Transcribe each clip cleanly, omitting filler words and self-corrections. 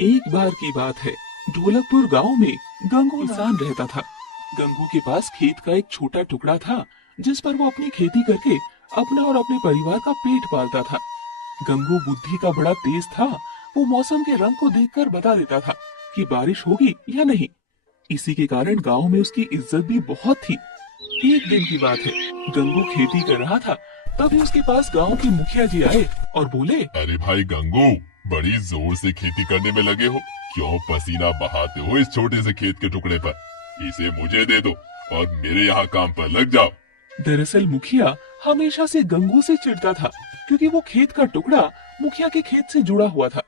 एक बार की बात है, ढोलकपुर गांव में गंगू किसान रहता था। गंगू के पास खेत का एक छोटा टुकड़ा था, जिस पर वो अपनी खेती करके अपना और अपने परिवार का पेट पालता था। गंगू बुद्धि का बड़ा तेज था। वो मौसम के रंग को देखकर बता देता था कि बारिश होगी या नहीं। इसी के कारण गांव में उसकी इज्जत भी बहुत थी। एक दिन की बात है, गंगू खेती कर रहा था, तभी उसके पास गांव के मुखिया जी आए और बोले, अरे भाई गंगू, बड़ी जोर से खेती करने में लगे हो, क्यों पसीना बहाते हो इस छोटे से खेत के टुकड़े पर? इसे मुझे दे दो और मेरे यहाँ काम पर लग जाओ। दरअसल मुखिया हमेशा से गंगू से चिढ़ता था, क्योंकि वो खेत का टुकड़ा मुखिया के खेत से जुड़ा हुआ था।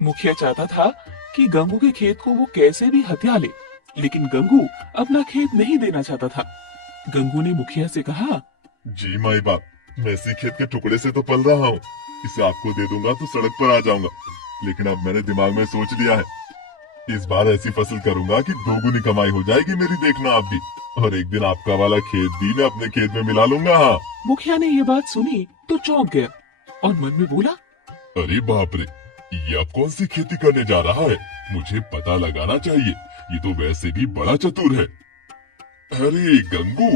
मुखिया चाहता था कि गंगू के खेत को वो कैसे भी हत्या ले, लेकिन गंगू अपना खेत नहीं देना चाहता था। गंगू ने मुखिया से कहा, जी माई बाप, मैं इसी खेत के टुकड़े से तो पल रहा हूँ। इसे आपको दे दूंगा तो सड़क पर आ जाऊंगा। लेकिन अब मैंने दिमाग में सोच लिया है, इस बार ऐसी फसल करूंगा कि दोगुनी कमाई हो जाएगी मेरी, देखना आप भी। और एक दिन आपका वाला खेत भी मैं अपने खेत में मिला लूंगा। हाँ। मुखिया ने ये बात सुनी तो चौंक गया और मन में बोला, अरे बाप रे, ये अब कौन सी खेती करने जा रहा है? मुझे पता लगाना चाहिए। ये तो वैसे भी बड़ा चतुर है। अरे गंगू,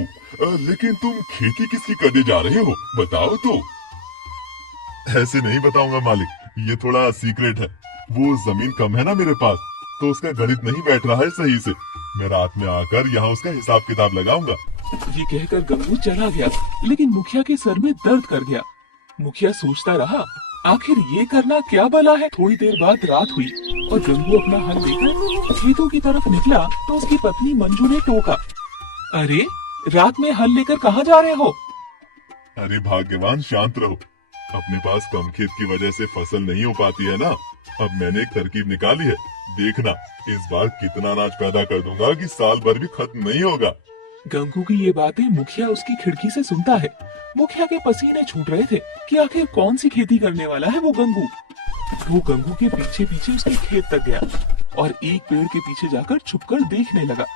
लेकिन तुम खेती किसकी करने जा रहे हो, बताओ तो। ऐसे नहीं बताऊंगा मालिक, ये थोड़ा सीक्रेट है। वो जमीन कम है ना मेरे पास, तो उसका गणित नहीं बैठ रहा है सही से। मैं रात में आकर यहाँ उसका हिसाब किताब लगाऊंगा। ये कहकर गंगू चला गया, लेकिन मुखिया के सर में दर्द कर गया। मुखिया सोचता रहा, आखिर ये करना क्या भला है। थोड़ी देर बाद रात हुई और गंगू अपना हल लेकर खेतों की तरफ निकला तो उसकी पत्नी मंजू ने टोका, अरे रात में हल लेकर कहाँ जा रहे हो? अरे भाग्यवान, शांत रहो। अपने पास कम खेत की वजह से फसल नहीं हो पाती है ना। अब मैंने एक तरकीब निकाली है, देखना इस बार कितना अनाज पैदा कर दूंगा कि साल भर भी खत्म नहीं होगा। गंगू की ये बातें मुखिया उसकी खिड़की से सुनता है। मुखिया के पसीने छूट रहे थे कि आखिर कौन सी खेती करने वाला है वो गंगू। वो गंगू के पीछे पीछे उसके खेत तक गया और एक पेड़ के पीछे जाकर छुपकर देखने लगा।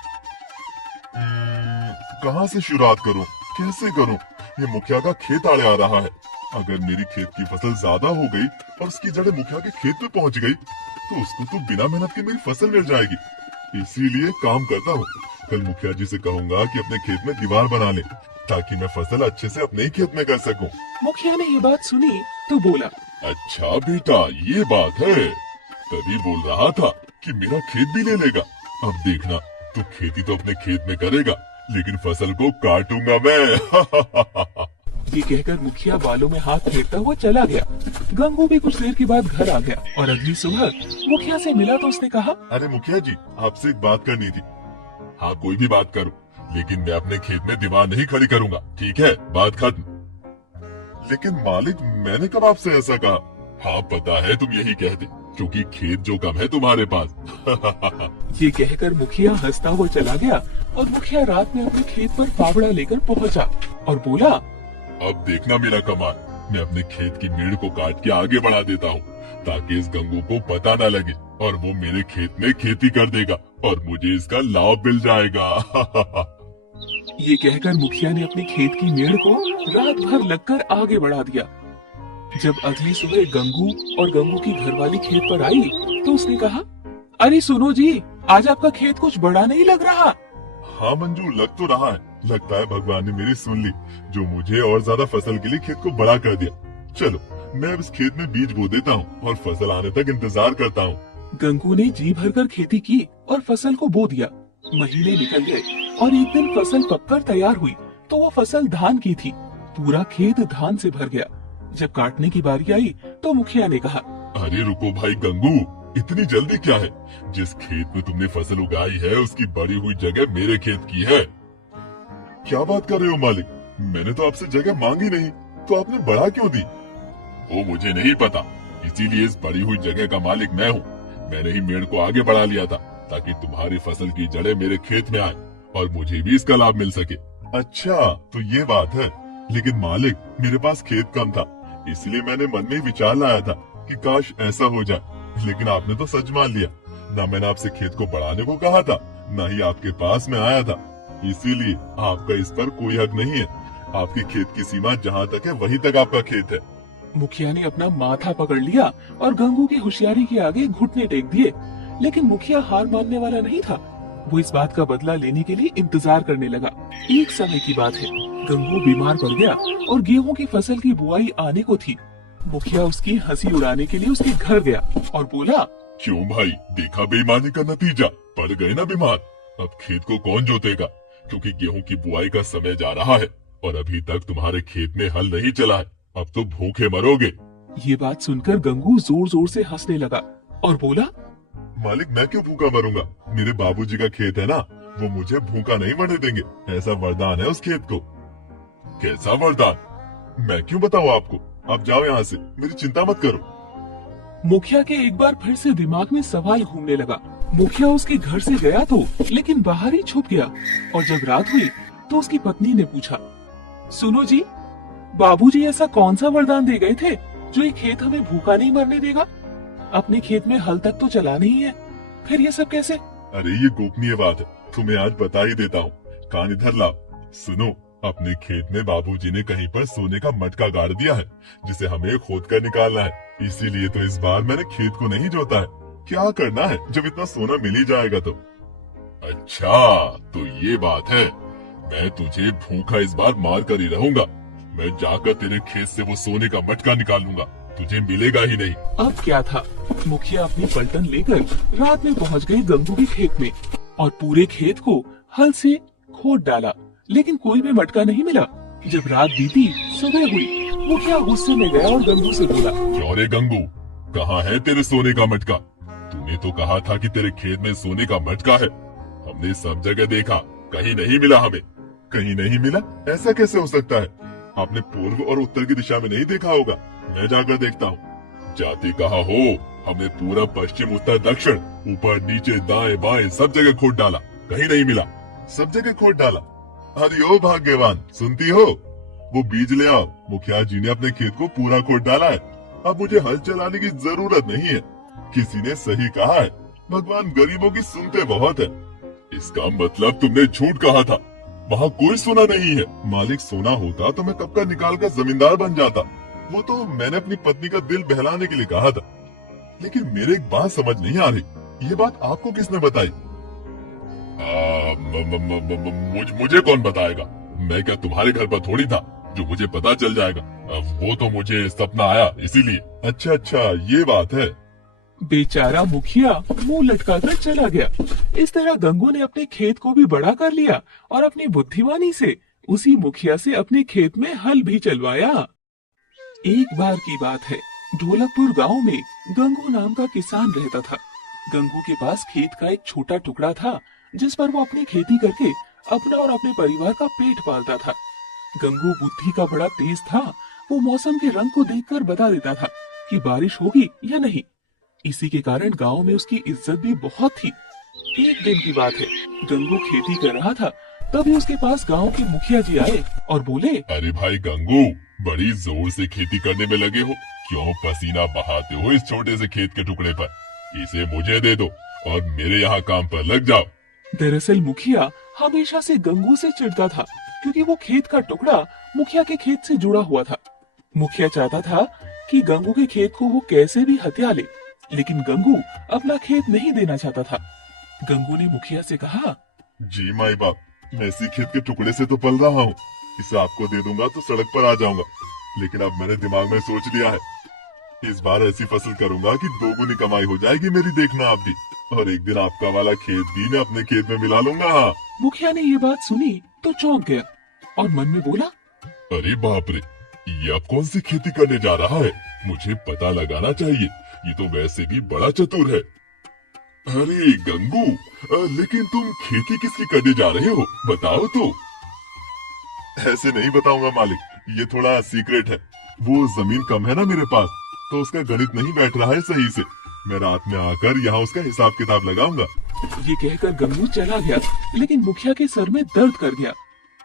कहाँ से शुरुआत करूँ, कैसे करूँ? ये मुखिया का खेत आड़े आ रहा है। अगर मेरी खेत की फसल ज्यादा हो गई और उसकी जड़ें मुखिया के खेत में पहुँच गई, तो उसको तो बिना मेहनत के मेरी फसल मिल जाएगी। इसीलिए काम करता हूँ, कल मुखिया जी से कहूँगा कि अपने खेत में दीवार बना ले, ताकि मैं फसल अच्छे से अपने ही खेत में कर सकूँ। मुखिया ने ये बात सुनी तो बोला, अच्छा बेटा, ये बात है। तभी बोल रहा था कि मेरा खेत भी ले लेगा। अब देखना, तू खेती तो अपने खेत में करेगा, लेकिन फसल को काटूंगा मैं। ये कहकर मुखिया बालों में हाथ फेरता हुआ चला गया। गंगू भी कुछ देर के बाद घर आ गया और अगली सुबह मुखिया से मिला तो उसने कहा, अरे मुखिया जी, आपसे एक बात करनी थी। हाँ, कोई भी बात करो, लेकिन मैं अपने खेत में दीवार नहीं खड़ी करूंगा, ठीक है? बात खत्म। लेकिन मालिक, मैंने कब आपसे ऐसा कहा? हाँ पता है, तुम यही कहते, क्योंकि खेत जो कम है तुम्हारे पास। ये कहकर मुखिया हंसता हुआ चला गया और मुखिया रात में अपने खेत पर फावड़ा लेकर पहुंचा और बोला, अब देखना मेरा कमाल, मैं अपने खेत की मेड़ को काट के आगे बढ़ा देता हूँ, ताकि इस गंगू को पता न लगे और वो मेरे खेत में खेती कर देगा और मुझे इसका लाभ मिल जाएगा। ये कहकर मुखिया ने अपने खेत की मेड़ को रात भर लगकर आगे बढ़ा दिया। जब अगली सुबह गंगू और गंगू की घरवाली खेत पर आई तो उसने कहा, अरे सुनो जी, आज आपका खेत कुछ बड़ा नहीं लग रहा। हाँ मंजू, लग तो रहा है। लगता है भगवान ने मेरी सुन ली, जो मुझे और ज्यादा फसल के लिए खेत को बड़ा कर दिया। चलो, मैं अब इस खेत में बीज बो देता हूँ और फसल आने तक इंतजार करता हूँ। गंगू ने जी भरकर खेती की और फसल को बो दिया। महीने निकल गए और एक दिन फसल पककर तैयार हुई तो वो फसल धान की थी। पूरा खेत धान से भर गया। जब काटने की बारी आई तो मुखिया ने कहा, अरे रुको भाई गंगू, इतनी जल्दी क्या है? जिस खेत में तुमने फसल उगाई है, उसकी बड़ी हुई जगह मेरे खेत की है। क्या बात कर रहे हो मालिक? मैंने तो आपसे जगह मांगी नहीं, तो आपने बढ़ा क्यों दी? वो मुझे नहीं पता, इसीलिए इस बड़ी हुई जगह का मालिक मैं हूँ। मैंने ही मेड़ को आगे बढ़ा लिया था, ताकि तुम्हारी फसल की जड़ें मेरे खेत में आए और मुझे भी इसका लाभ मिल सके। अच्छा, तो ये बात है। लेकिन मालिक, मेरे पास खेत कम था, इसलिए मैंने मन में विचार लाया था कि काश ऐसा हो जाए। लेकिन आपने तो सच मान लिया। ना मैंने आपसे खेत को बढ़ाने को कहा था, ना ही आपके पास में आया था। इसीलिए आपका इस पर कोई हक नहीं है। आपके खेत की सीमा जहाँ तक है, वहीं तक आपका खेत है। मुखिया ने अपना माथा पकड़ लिया और गंगू की होशियारी के आगे घुटने टेक दिए। लेकिन मुखिया हार मानने वाला नहीं था। वो इस बात का बदला लेने के लिए इंतजार करने लगा। एक समय की बात है, गंगू बीमार पड़ गया और गेहूं की फसल की बुआई आने को थी। मुखिया उसकी हंसी उड़ाने के लिए उसके घर गया और बोला, क्यों भाई, देखा बेईमानी का नतीजा, पड़ गए ना बीमार। अब खेत को कौन जोतेगा, क्योंकि गेहूं की बुआई का समय जा रहा है और अभी तक तुम्हारे खेत में हल नहीं चला है। अब तो भूखे मरोगे। ये बात सुनकर गंगू जोर जोर से हंसने लगा और बोला, मालिक, मैं क्यों भूखा मरूंगा? मेरे बाबूजी का खेत है ना, वो मुझे भूखा नहीं मरने देंगे। ऐसा वरदान है उस खेत को। कैसा वरदान? मैं क्यों बताऊं आपको? आप जाओ यहाँ से, मेरी चिंता मत करो। मुखिया के एक बार फिर से दिमाग में सवाल घूमने लगा। मुखिया उसके घर से गया तो, लेकिन बाहर ही छुप गया। और जब रात हुई तो उसकी पत्नी ने पूछा, सुनो जी, बाबूजी ऐसा कौन सा वरदान दे गए थे जो ये खेत हमें भूखा नहीं मरने देगा? अपने खेत में हल तक तो चला नहीं है, फिर ये सब कैसे? अरे ये गोपनीय बात है, तुम्हें आज बता ही देता हूँ। कान इधर लाओ, सुनो। अपने खेत में बाबूजी ने कहीं पर सोने का मटका गाड़ दिया है, जिसे हमें खोद कर निकालना है। इसीलिए तो इस बार मैंने खेत को नहीं जोता है। क्या करना है जब इतना सोना मिल ही जाएगा तो। अच्छा, तो ये बात है। मैं तुझे भूखा इस बार मार कर ही रहूंगा। मैं जाकर तेरे खेत से वो सोने का मटका निकालूंगा, तुझे मिलेगा ही नहीं। अब क्या था, मुखिया अपनी पलटन लेकर रात में पहुंच गए गंगू के खेत में और पूरे खेत को हल से खोद डाला, लेकिन कोई भी मटका नहीं मिला। जब रात बीती, सुबह हुई। मुखिया गुस्से में गया और गंगू से बोला, क्यों रे गंगू, कहाँ है तेरे सोने का मटका? तूने तो कहा था कि तेरे खेत में सोने का मटका है। हमने सब जगह देखा, कहीं नहीं मिला हमें। कहीं नहीं मिला? ऐसा कैसे हो सकता है? आपने पूर्व और उत्तर की दिशा में नहीं देखा होगा। मैं जाकर देखता हूँ। जाते कहाँ हो? हमने पूरा पश्चिम उत्तर दक्षिण ऊपर नीचे दाएं बाएं सब जगह खोद डाला, कहीं नहीं मिला। सब जगह खोद डाला? अरे ओ भाग्यवान, सुनती हो? वो बीज ले आओ। मुखिया जी ने अपने खेत को पूरा खोद डाला है। अब मुझे हल चलाने की जरूरत नहीं है। किसी ने सही कहा है, भगवान गरीबों की सुनते बहुत है। इसका मतलब तुमने झूठ कहा था। वहाँ कोई सोना नहीं है। मालिक, सोना होता तो मैं कब का निकाल कर जमींदार बन जाता। वो तो मैंने अपनी पत्नी का दिल बहलाने के लिए कहा था। लेकिन मेरे एक बात समझ नहीं आ रही, ये बात आपको किसने बताई? मुझे कौन बताएगा? मैं क्या तुम्हारे घर पर थोड़ी था जो मुझे पता चल जाएगा। वो तो मुझे सपना आया इसीलिए। अच्छा, ये बात है। बेचारा मुखिया मुंह लटकाकर चला गया। इस तरह गंगू ने अपने खेत को भी बड़ा कर लिया और अपनी बुद्धिमानी से उसी मुखिया से अपने खेत में हल भी चलवाया। एक बार की बात है, ढोलकपुर गांव में गंगू नाम का किसान रहता था। गंगू के पास खेत का एक छोटा टुकड़ा था, जिस पर वो अपनी खेती करके अपना और अपने परिवार का पेट पालता था। गंगू बुद्धि का बड़ा तेज था। वो मौसम के रंग को देखकर बता देता था कि बारिश होगी या नहीं। इसी के कारण गांव में उसकी इज्जत भी बहुत थी। एक दिन की बात है, गंगू खेती कर रहा था, तभी उसके पास गांव के मुखिया जी आए और बोले, अरे भाई गंगू, बड़ी जोर से खेती करने में लगे हो, क्यों पसीना बहाते हो इस छोटे से खेत के टुकड़े पर? इसे मुझे दे दो और मेरे यहाँ काम पर लग जाओ। दरअसल मुखिया हमेशा से गंगू से चिढ़ता था, क्योंकि वो खेत का टुकड़ा मुखिया के खेत से जुड़ा हुआ था। मुखिया चाहता था कि गंगू के खेत को वो कैसे भी हत्या ले, लेकिन गंगू अपना खेत नहीं देना चाहता था। गंगू ने मुखिया से कहा, जी माई बाप, मैं इसी खेत के टुकड़े से तो पल रहा हूँ। इसे आपको दे दूंगा तो सड़क पर आ जाऊंगा। लेकिन अब मैंने दिमाग में सोच लिया है, इस बार ऐसी फसल करूंगा कि दोगुनी कमाई हो जाएगी मेरी, देखना आप भी। और एक दिन आपका वाला खेत भी मैं अपने खेत में मिला लूंगा। हाँ। मुखिया ने ये बात सुनी तो चौंक गया और मन में बोला, अरे बाप रे, ये अब कौन सी खेती करने जा रहा है? मुझे पता लगाना चाहिए। ये तो वैसे भी बड़ा चतुर है। अरे गंगू, लेकिन तुम खेती किसकी करने जा रहे हो, बताओ तो। ऐसे नहीं बताऊंगा मालिक, ये थोड़ा सीक्रेट है। वो जमीन कम है ना मेरे पास, तो उसका गणित नहीं बैठ रहा है सही से। मैं रात में आकर यहाँ उसका हिसाब किताब लगाऊंगा। ये कहकर गंगू चला गया, लेकिन मुखिया के सर में दर्द कर गया।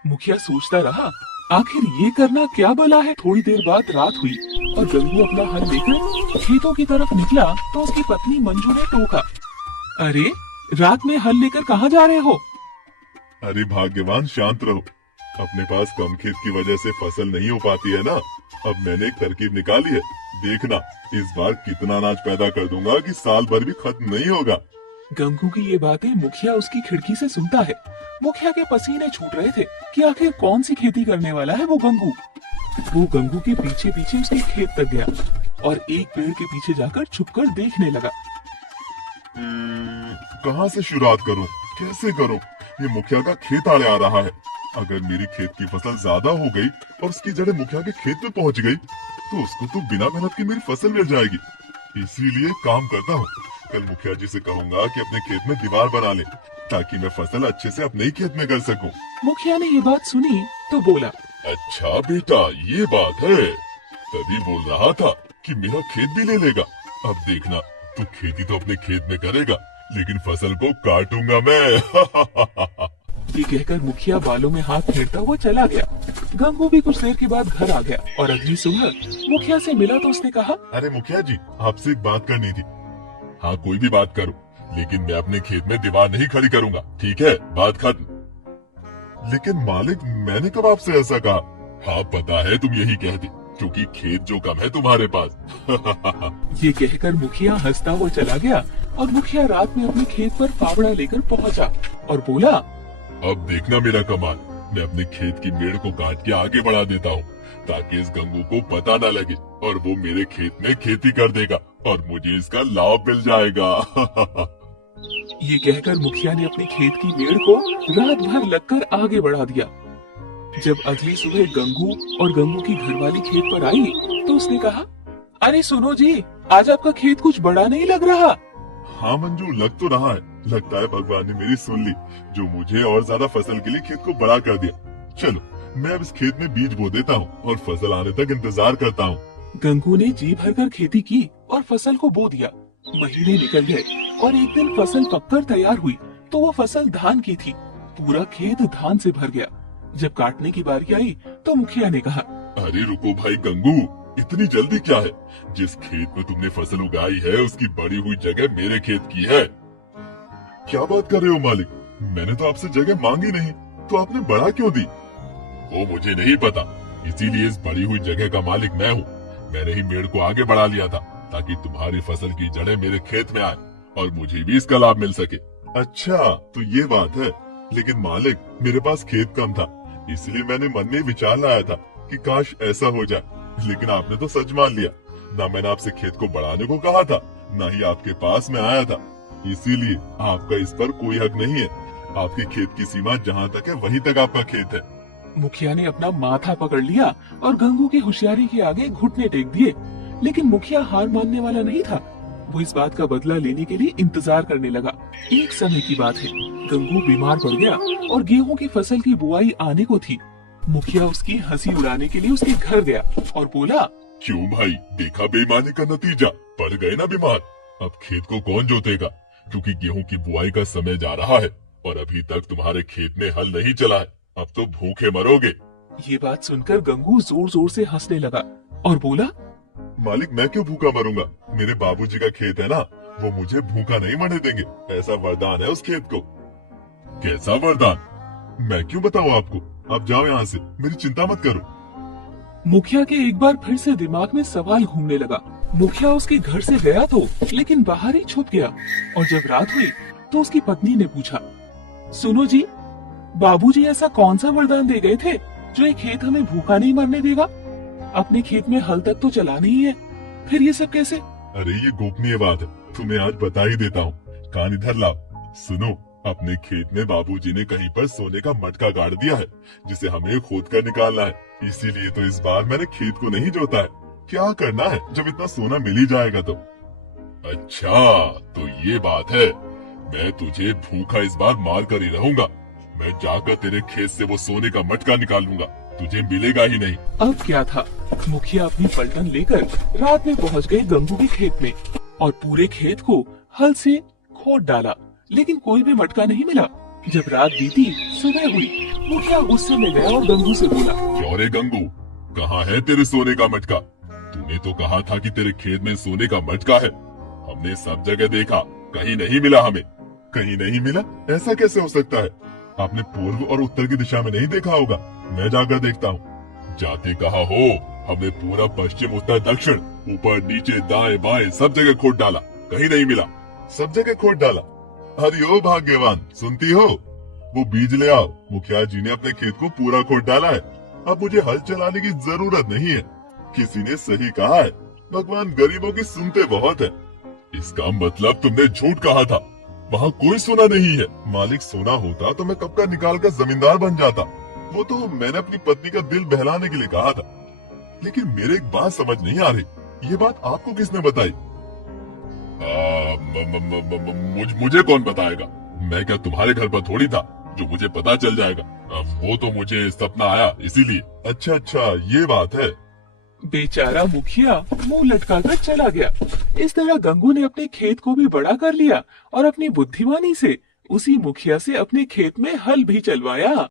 मुखिया सोचता रहा, आखिर ये करना क्या भला है। थोड़ी देर बाद रात हुई और गंगू अपना हल लेकर खेतों की तरफ निकला तो उसकी पत्नी मंजू ने टोका, अरे रात में हल लेकर कहाँ जा रहे हो? अरे भाग्यवान, शांत रहो। अपने पास कम खेत की वजह से फसल नहीं हो पाती है ना। अब मैंने एक तरकीब निकाली है, देखना इस बार कितना अनाज पैदा कर दूंगा कि साल भर भी खत्म नहीं होगा। गंगू की ये बातें मुखिया उसकी खिड़की से सुनता है। मुखिया के पसीने छूट रहे थे कि आखिर कौन सी खेती करने वाला है वो गंगू। वो गंगू के पीछे पीछे उसके खेत तक गया और एक पेड़ के पीछे जाकर छुपकर देखने लगा। कहाँ से शुरुआत करूं, कैसे करूं? ये मुखिया का खेत आड़े आ रहा है। अगर मेरी खेत की फसल ज्यादा हो गई और उसकी जड़ें मुखिया के खेत में पहुंच गई तो उसको तो बिना मेहनत के मेरी फसल मिल जाएगी। इसीलिए काम करता हूँ, कल मुखिया जी से कहूंगा कि अपने खेत में दीवार बना ले ताकि मैं फसल अच्छे से अपने ही खेत में कर सकूं। मुखिया ने ये बात सुनी तो बोला, अच्छा बेटा ये बात है, तभी बोल रहा था कि मेरा खेत भी ले लेगा। अब देखना तू खेती तो अपने खेत में करेगा लेकिन फसल को काटूंगा मैं। ये कहकर मुखिया बालों में हाथ फेरता हुआ चला गया। गंगू भी कुछ देर के बाद घर आ गया और अगली सुबह मुखिया से मिला तो उसने कहा, अरे मुखिया जी आपसे एक बात करनी थी। हाँ कोई भी बात करो, लेकिन मैं अपने खेत में दीवार नहीं खड़ी करूंगा, ठीक है? बात खत्म। लेकिन मालिक मैंने कब आपसे ऐसा कहा? हाँ पता है तुम यही कहती, क्योंकि खेत जो कम है तुम्हारे पास। ये कहकर मुखिया हंसता हुआ चला गया और मुखिया रात में अपने खेत पर फावड़ा लेकर पहुंचा और बोला, अब देखना मेरा कमाल, मैं अपने खेत की मेड़ को काट के आगे बढ़ा देता हूँ ताकि इस गंगू को पता न लगे और वो मेरे खेत में खेती कर देगा और मुझे इसका लाभ मिल जाएगा। ये कहकर मुखिया ने अपने खेत की मेड़ को रात भर लगकर आगे बढ़ा दिया। जब अगली सुबह गंगू और गंगू की घरवाली खेत पर आई तो उसने कहा, अरे सुनो जी, आज आपका खेत कुछ बड़ा नहीं लग रहा। हाँ मंजू लग तो रहा है, लगता है भगवान ने मेरी सुन ली जो मुझे और ज्यादा फसल के लिए खेत को बड़ा कर दिया। चलो मैं अब इस खेत में बीज बो देता हूँ और फसल आने तक इंतजार करता हूँ। गंगू ने जी भरकर खेती की और फसल को बो दिया। महीने निकल गए और एक दिन फसल पककर तैयार हुई तो वो फसल धान की थी। पूरा खेत धान से भर गया। जब काटने की बारी आई तो मुखिया ने कहा, अरे रुको भाई गंगू, इतनी जल्दी क्या है? जिस खेत में तुमने फसल उगाई है उसकी बड़ी हुई जगह मेरे खेत की है। क्या बात कर रहे हो मालिक? मैंने तो आपसे जगह मांगी नहीं, तो आपने बढ़ा क्यों दी? वो मुझे नहीं पता, इसीलिए इस बड़ी हुई जगह का मालिक मैं हूँ। मैंने ही मेड़ को आगे बढ़ा लिया था ताकि तुम्हारी फसल की जड़ें मेरे खेत में आए और मुझे भी इसका लाभ मिल सके। अच्छा तो ये बात है, लेकिन मालिक मेरे पास खेत कम था, इसलिए मैंने मन में विचार लाया था कि काश ऐसा हो जाए, लेकिन आपने तो सच मान लिया। ना मैंने आपसे खेत को बढ़ाने को कहा था, ना ही आपके पास में आया था, इसीलिए आपका इस पर कोई हक नहीं है। आपके खेत की सीमा जहाँ तक है वहीं तक आपका खेत है। मुखिया ने अपना माथा पकड़ लिया और गंगू की होशियारी के आगे घुटने टेक दिए। लेकिन मुखिया हार मानने वाला नहीं था। वो इस बात का बदला लेने के लिए इंतजार करने लगा। एक समय की बात है, गंगू बीमार पड़ गया और गेहूं की फसल की बुआई आने को थी। मुखिया उसकी हंसी उड़ाने के लिए उसके घर गया और बोला, क्यों भाई, देखा बेईमानी का नतीजा, पड़ गए ना बीमार। अब खेत को कौन जोतेगा, क्योंकि गेहूं की बुआई का समय जा रहा है और अभी तक तुम्हारे खेत में हल नहीं चला है। अब तो भूखे मरोगे। ये बात सुनकर गंगू जोर जोर से हंसने लगा और बोला, मालिक मैं क्यों भूखा मरूंगा? मेरे बाबूजी का खेत है ना, वो मुझे भूखा नहीं मरने देंगे। ऐसा वरदान है उस खेत को। कैसा वरदान? मैं क्यों बताऊं आपको? आप जाओ यहाँ से, मेरी चिंता मत करो। मुखिया के एक बार फिर से दिमाग में सवाल घूमने लगा। मुखिया उसके घर से गया तो, लेकिन बाहर ही छुप गया। और जब रात हुई तो उसकी पत्नी ने पूछा, सुनो जी, बाबूजी ऐसा कौन सा वरदान दे गए थे जो ये खेत हमें भूखा नहीं मरने देगा? अपने खेत में हल तक तो चलाना ही है, फिर ये सब कैसे? अरे ये गोपनीय बात है, तुम्हें आज बता ही देता हूँ। कान इधर लाओ, सुनो। अपने खेत में बाबूजी ने कहीं पर सोने का मटका गाड़ दिया है जिसे हमें खोद कर निकालना है। इसीलिए तो इस बार मैंने खेत को नहीं जोता है। क्या करना है जब इतना सोना मिल ही जाएगा तो। अच्छा तो ये बात है, मैं तुझे भूखा इस बार मार कर ही रहूंगा। मैं जाकर तेरे खेत से वो सोने का मटका निकालूंगा, तुझे मिलेगा ही नहीं। अब क्या था, मुखिया अपनी पलटन लेकर रात में पहुंच गए गंगू के खेत में और पूरे खेत को हल से खोद डाला, लेकिन कोई भी मटका नहीं मिला। जब रात बीती, सुबह हुई। मुखिया गुस्से में गया और गंगू से बोला, क्यों रे गंगू, कहाँ है तेरे सोने का मटका? तूने तो कहा था कि तेरे खेत में सोने का मटका है। हमने सब जगह देखा, कहीं नहीं मिला हमें। कहीं नहीं मिला? ऐसा कैसे हो सकता है? आपने पूर्व और उत्तर की दिशा में नहीं देखा होगा? मैं जाकर देखता हूँ। जाते कहा हो, हमने पूरा पश्चिम उत्तर दक्षिण ऊपर नीचे दाएं बाएं सब जगह खोद डाला, कहीं नहीं मिला। सब जगह खोद डाला। अरे ओ भाग्यवान, सुनती हो? वो बीज ले आओ। मुखिया जी ने अपने खेत को पूरा खोद डाला है। अब मुझे हल चलाने की जरूरत नहीं है। किसी ने सही कहा है, भगवान गरीबों की सुनते बहुत है। इसका मतलब तुमने झूठ कहा था। वहाँ कोई सोना नहीं है। मालिक सोना होता तो मैं कब का निकाल कर जमींदार बन जाता। वो तो मैंने अपनी पत्नी का दिल बहलाने के लिए कहा था। लेकिन मेरे एक बात समझ नहीं आ रही, ये बात आपको किसने बताई? मुझे कौन बताएगा? मैं क्या तुम्हारे घर पर थोड़ी था जो मुझे पता चल जाएगा। वो तो मुझे सपना आया इसीलिए। अच्छा, ये बात है। बेचारा मुखिया मुंह लटका कर चला गया। इस तरह गंगू ने अपने खेत को भी बड़ा कर लिया और अपनी बुद्धिमानी से उसी मुखिया से अपने खेत में हल भी चलवाया।